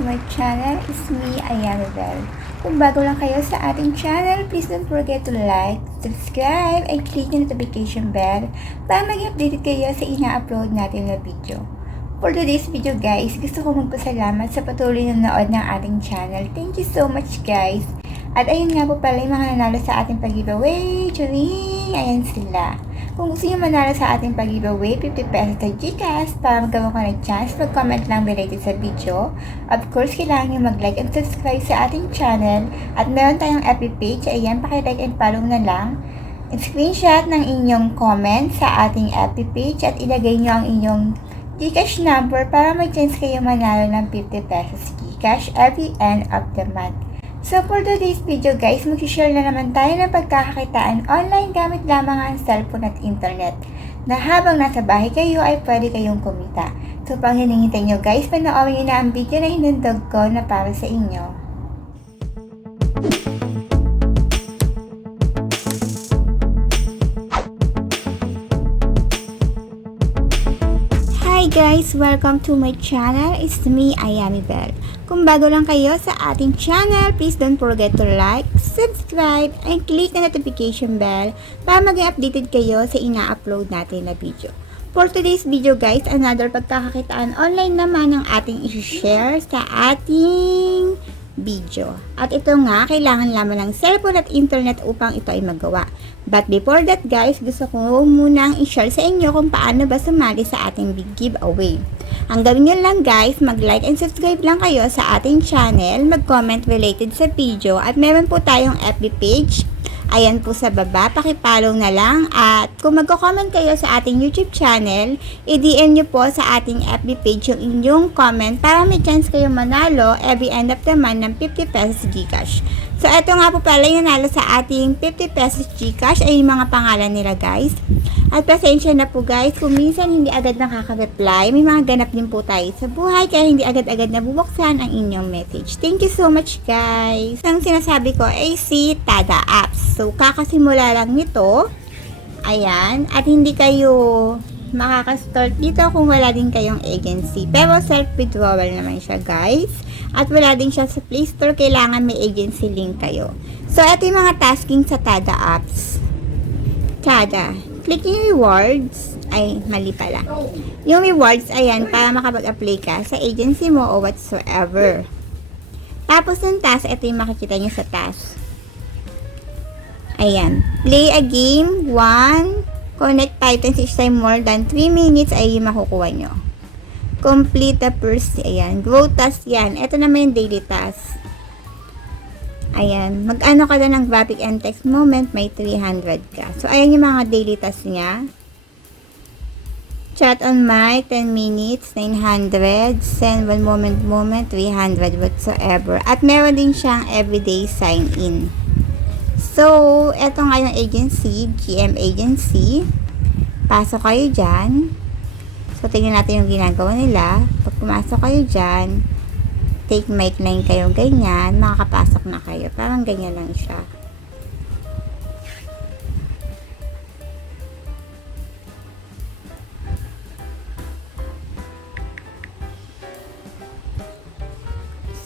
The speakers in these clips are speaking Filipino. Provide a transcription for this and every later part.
to my channel. It's me, Ayanabel. Kung bago lang kayo sa ating channel, please don't forget to like, subscribe, and click yung notification bell para mag-update kayo sa ina-upload natin na video. For today's video guys, gusto ko magpasalamat sa patuloy na nanood ng ating channel. Thank you so much guys. At ayun nga po pala yung mga nanalo sa ating pag-giveaway. Churing! Ayan sila. Kung gusto nyo manalo sa ating pag-giveaway, 50 pesos sa Gcash para magkaroon ka ng chance, mag-comment lang related sa video. Of course, kailangan nyo mag-like and subscribe sa ating channel. At meron tayong FB page. Ayan, paki-like and follow na lang. Screenshot ng inyong comment sa ating FB page at ilagay nyo ang inyong Gcash number para may chance kayo manalo ng 50 pesos Gcash every end of the month. So for today's video guys, mag-share na naman tayo ng pagkakakitaan online gamit lamang ang cellphone at internet na habang nasa bahay kayo ay pwede kayong kumita. So pang hinihintay nyo guys, panoorin nyo na ang video na hinundog ko na para sa inyo. Hi guys! Welcome to my channel. It's me, Ayanabel. Kung bago lang kayo sa ating channel, please don't forget to like, subscribe, and click the notification bell para maging updated kayo sa ina-upload natin na video. For today's video guys, another pagkakakitaan online naman ang ating i-share sa ating video. At ito nga, kailangan lamang ng cellphone at internet upang ito ay magawa. But before that guys, gusto ko munang i-share sa inyo kung paano ba sumali sa ating big giveaway. Ang gawin nyo lang guys, mag-like and subscribe lang kayo sa ating channel, mag-comment related sa video, at meron po tayong FB page. Ayan po sa baba, pakipollow na lang. At kung magko-comment kayo sa ating YouTube channel, i-DM nyo po sa ating FB page yung inyong comment para may chance kayo manalo every end of the month ng 50 pesos Gcash. So, eto nga po pala yung nanalo sa ating 50 pesos Gcash ay yung mga pangalan nila guys. At pasensya na po guys, kung minsan hindi agad nakaka-reply, may mga ganap din po tayo sa buhay kaya hindi agad-agad nabubuksan ang inyong message. Thank you so much guys! Ang sinasabi ko ay si Tada Apps. So, kakasimula lang nito. Ayan. At hindi kayo makaka-start dito kung wala din kayong agency. Pero self-withdrawal naman siya guys. At wala din siya sa Play Store. Kailangan may agency link kayo. So, ito yung mga tasking sa Tada Apps. Tada. Click yung rewards. Ay, mali pala. Yung rewards, ayan, para makapag-apply ka sa agency mo o whatsoever. Tapos yung task, ito yung makikita nyo sa task. Ayan. Play a game, 1, connect 5 times each time more than 3 minutes ay yung makukuha nyo. Complete the first, ayan. Grow task yan. Ito naman yung daily task. Ayan. Mag-ano ka na ng graphic and text moment, may 300 ka. So, ayan yung mga daily task niya. Chat on mic, 10 minutes, 900. Send one moment, 300 whatsoever. At meron din siyang everyday sign in. So, eto nga yung agency, GM Agency. Pasok kayo dyan. So, tingnan natin yung ginagawa nila. Pag pumasok kayo dyan, take mic line kayo ganyan, makakapasok na kayo. Parang ganyan lang siya.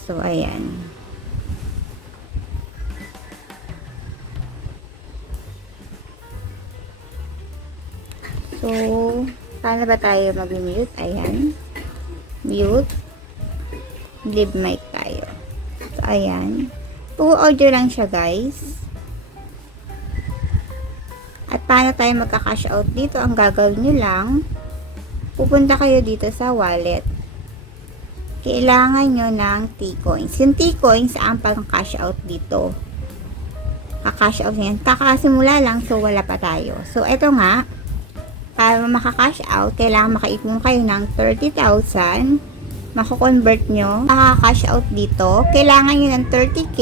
So, ayan. So, paano ba tayo mag-mute? Ayan. Mute. Leave mic tayo. So, ayan. Puro audio lang siya, guys. At paano tayo magka-cash out dito? Ang gagawin nyo lang, pupunta kayo dito sa wallet. Kailangan nyo ng T-Coins. Yung T-Coins ang pang-cash out dito. Ka-cash out yan. Kakasimula lang, so wala pa tayo. So, eto nga, para maka-cash out, kailangan makaipon kayo ng 30,000. Mako-convert nyo, maka-cash out dito, kailangan nyo ng 30k,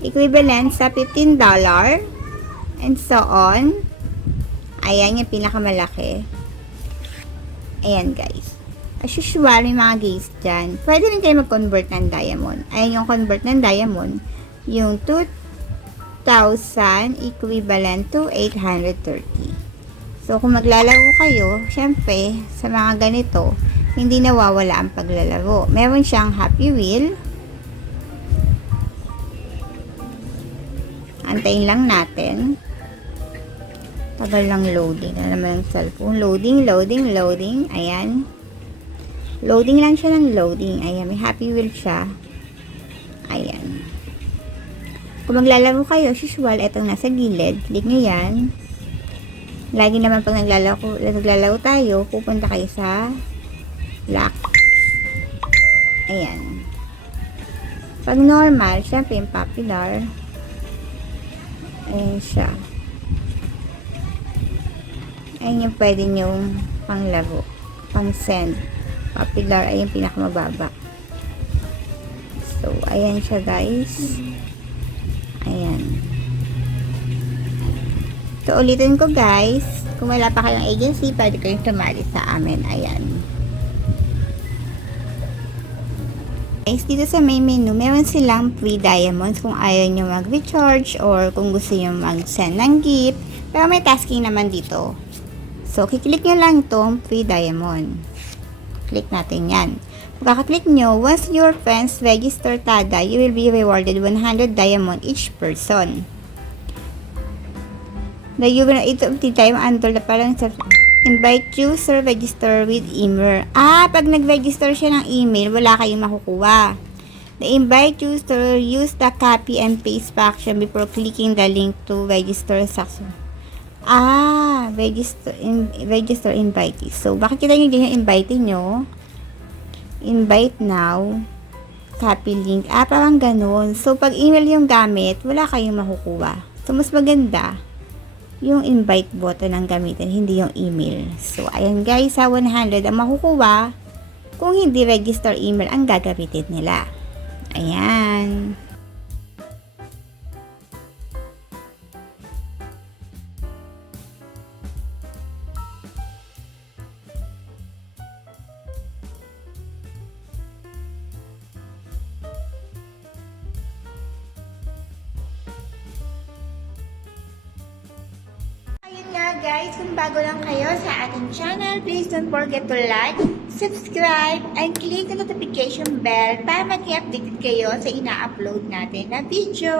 equivalent sa $15, and so on. Ayan yung pinakamalaki. Ayan guys. As usual, may mga guys dyan. Pwede rin kayo mag-convert ng diamond. Ayan yung convert ng diamond. Yung 2,000 equivalent to 830. So, kung maglalaro kayo, syempre, sa mga ganito, hindi nawawala ang paglalaro. Meron siyang Happy Wheel. Antayin lang natin. Tagal lang loading na naman ang cellphone. Loading. Ayan. Loading lang siya ng loading. Ayan, may Happy Wheel siya. Ayan. Kung maglalaro kayo, as usual, itong nasa gilid. Click nyo yan. Lagi naman pag naglalaro tayo, pupunta kayo sa lock. Ayan. Pag normal, syempre yung popular. Ayan siya. Ayan yung pwede nyong panglaro. Pang send. Popular ay yung pinakamababa. So, ayan siya guys. Ayan. So, ulitin ko guys. Kung wala pa kayong agency, pwede kayong tumali sa amin. Ayan. Guys, dito sa main menu, meron silang free diamonds kung ayaw nyo mag-recharge or kung gusto nyo mag-send ng gift. Pero may tasking naman dito. So, kiklik nyo lang itong free diamond. Click natin yan. Pagkaklik nyo, once your friends register TADA, you will be rewarded 100 diamond each person. Na you will ito time under the parang invite user register with email. Pag nag-register siya ng email, wala kayong makukuha. The invite user use the copy and paste function before clicking the link to register section. Register invite. So, bakit kita nyo din yung invite nyo? Invite now. Copy link. Parang ganun. So, pag email yung gamit, wala kayong makukuha. So, mas maganda yung invite button ang gamitin, hindi yung email. So, ayan guys, 100 ang makukuha kung hindi register email ang gagamitin nila. Ayan. Guys, kung bago lang kayo sa ating channel, please don't forget to like, subscribe, and click the notification bell para mag-update kayo sa ina-upload natin na video.